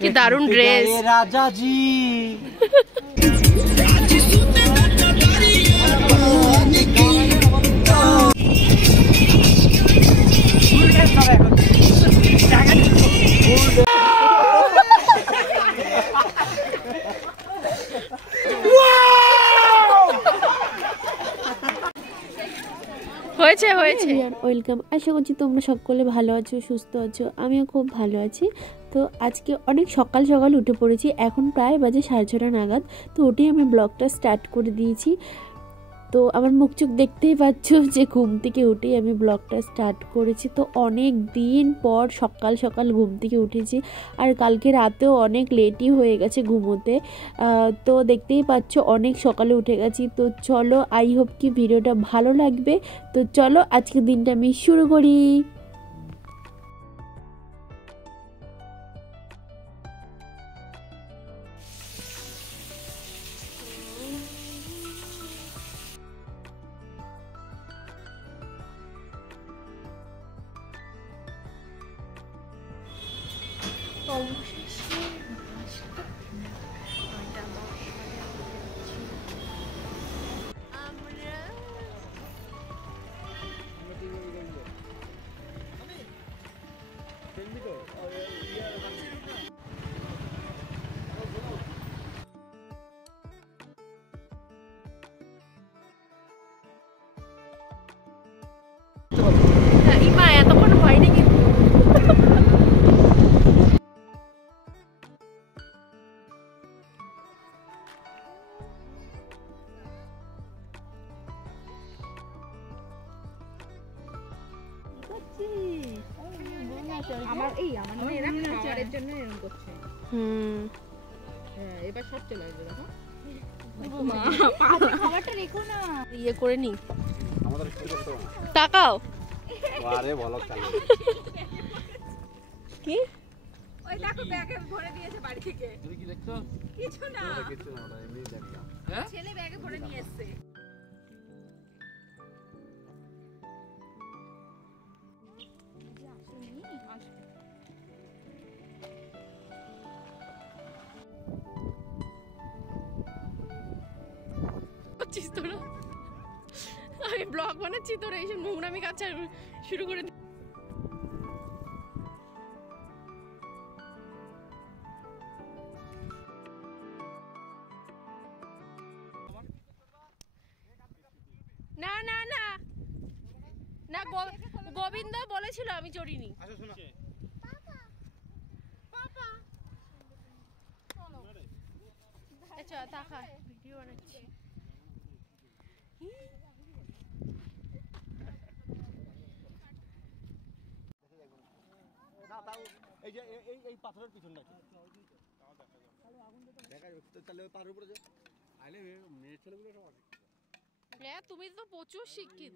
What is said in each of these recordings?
কি দারুণ ড্রেস রাজাজি। হয়েছে হয়েছে। ওয়েলকাম, আশা করছি তোমরা সকলে ভালো আছো, সুস্থ আছো। আমিও খুব ভালো আছি। তো আজকে অনেক সকাল সকাল উঠে পড়েছি, এখন প্রায় বাজে 6:30 নাগাদ। তো উঠেই আমি ব্লগটা স্টার্ট করে দিয়েছি। তো আমার মুখ চোখ দেখতেই পাচ্ছ যে ঘুম থেকে উঠেই আমি ব্লগটা স্টার্ট করেছি। তো অনেক দিন পর সকাল সকাল ঘুম থেকে উঠেছি, আর কালকে রাতেও অনেক লেটই হয়ে গেছে ঘুমোতে। তো দেখতেই পাচ্ছ অনেক সকালে উঠে গেছি। তো চলো, আই হোপ কি ভিডিওটা ভালো লাগবে। তো চলো আজকের দিনটা আমি শুরু করি। ইমা এতক্ষণ হয়নি কিন্তু। এবার সব চলে আসবে। দেখো খাবারটা রেখো না, ইয়ে করে নি তাকাও। আরে বলো চালু কি ওই দেখো ব্যাগে ভরে দিয়েছে বাড়ি থেকে। তুমি কি দেখছো? কিছু না, কিছু না, ওটা এমনি দেখলাম। ছেলে ব্যাগে ভরে নিয়ে এসেছে। আমি ব্লগ বানাচ্ছি, তোরা এইসব নোংরামি কাজ শুরু করে দি। না না না না, গোবিন্দ বলেছিল, আমি চড়িনি। আচ্ছা তাকা, ভিডিও বানাচ্ছি। এই যে এই পাথরের পিছনটা কি দেখা যাবে? তাহলে ওই পাথরের উপরে যে আইলে মেয়ে ছেলেগুলো সব আছে। হ্যাঁ, তুমি তো প্রচুর শিক্ষিত।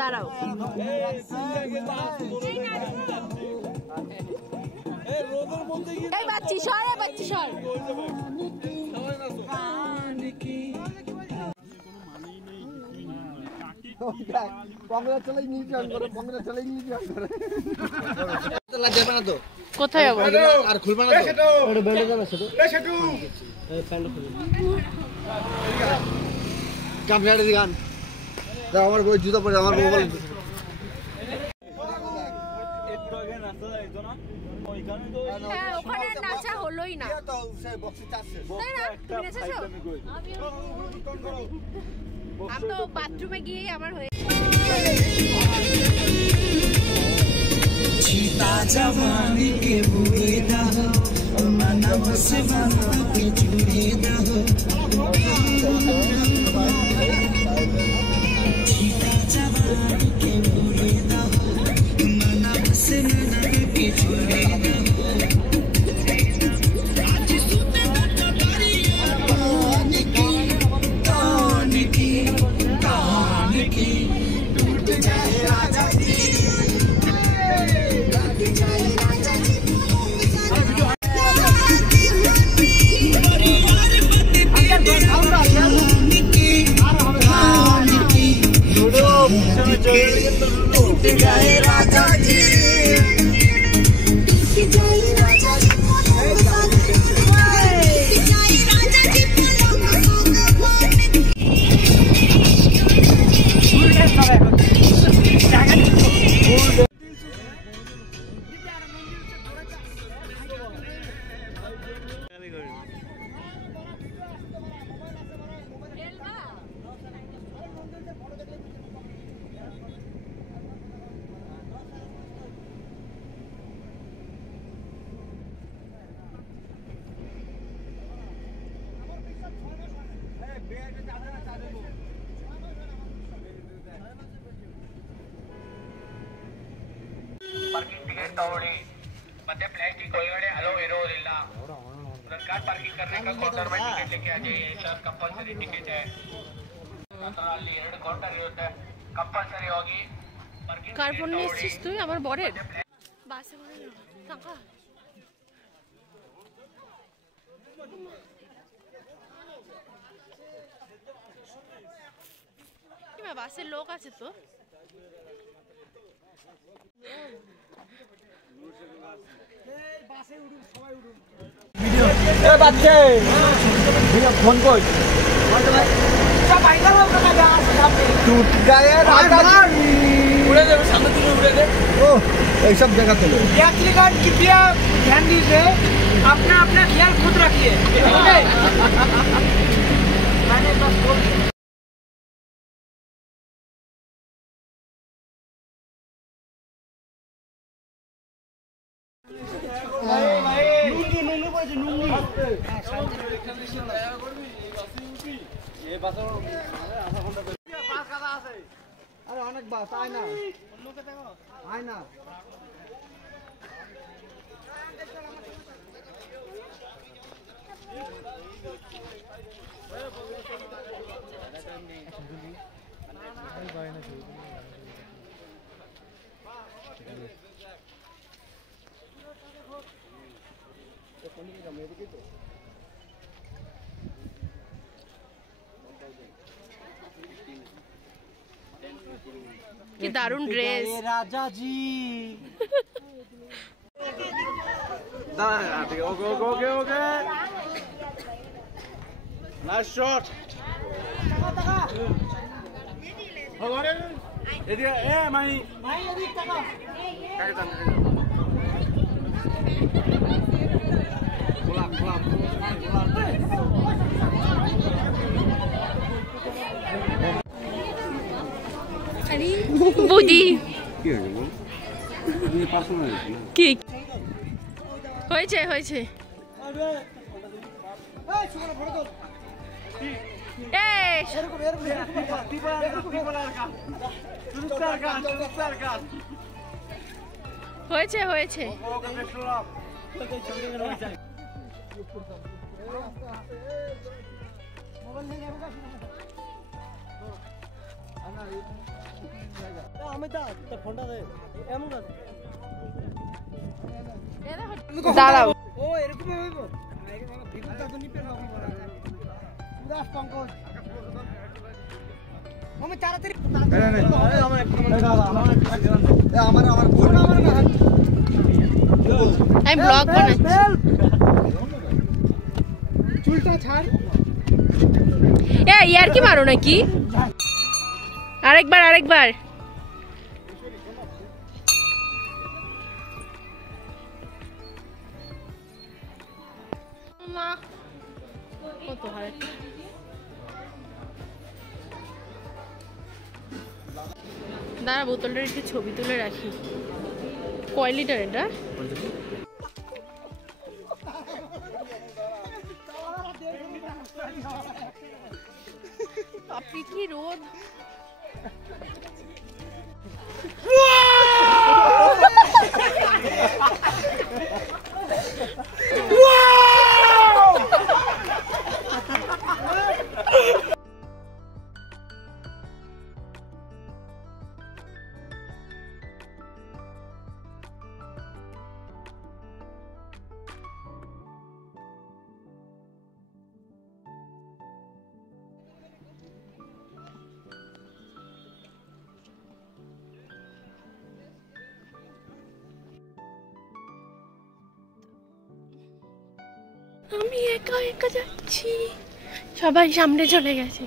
দাঁড়াও, এই বাচ্চি সর, এই বাচ্চি সর। কোথায় যাবো? আর খুলবা না তো? ওটা বেল্টে যাবে শুধু। এই প্যান্ট খুলে কাম রেডি দিগান দাও। আমার বই জুতা পরে, আমার বউ বলে একটু আগে নাচা যাইতো না ওইখানে। তো হ্যাঁ, ওখানে নাচা হলোই না তো সেই বক্সে চাচ্ছে। তাই না? তুমি নেচেছো? আমি তো বাথরুমে গিয়ে আমার হয়ে छीता जवानी के बुरे दहो मनव से मनव के जुड़े दहो छीता जवानी के बुरे दहो मनव से मनव के जुड़े दहो टूट गए राजा जी ಪಾರ್ಕಿಂಗ್ ಟಿಕೆಟ್ ತಗೊಳ್ಳಿ ಮತ್ತೆ ಪ್ಲಾಸ್ಟಿಕ್ ಒಳಗಡೆ ಅಲೋ ಇರೋದಿಲ್ಲ कार पार्किंग करने का काउंटर में टिकट लेके आ जाइए सर कंपलसरी टिकट है ಅಲ್ಲಿ ಎರಡು ಕೌಂಟರ್ ಇರುತ್ತೆ ಕಂಪಲ್ಸರಿ ಹೋಗಿ ಪಾರ್ಕಿಂಗ್ কার ফোন নিয়ে এসেছিস তুই আমার বরের বাসে করে টাকা কি বাসের লোক আছে তো ফোন কর टूट गए राजा जी उड़े दे सामने तुम उड़े दे ओ ये सब जगह चलो यात्रीगण कृपया ध्यान दीजिए अपना अपना ख्याल खुद रखिए ओके मैंने बस बोल अरे अनेक बात आय ना आय ना কি দারুণ ড্রেস राजा जी ओके नाइस शॉट हमारे एरिया ए माई भाई यदि टका काय जान बोला বুদি কি হলো তুমি পার্সোনাল কি হয়েছে হয়েছে এই ছোট ফটো তো এই হয়েছে হয়েছে দাঁড়াও ও এরকম হইব ভিডিওটা তো নিপে না পুরা পঙ্কজ আমি তাড়াতাড়ি আমার আমি ব্লগ বানাচ্ছি চুলটা ছাড় এ ইয়ার কি মারো নাকি আরেকবার আরেকবার না কত হারে দাঁড়া বোতলটার একটু ছবি তুলে রাখি কয় লিটার এটা আপনি কি রোদ আমি একা একা যাচ্ছি, সবাই সামনে চলে গেছে।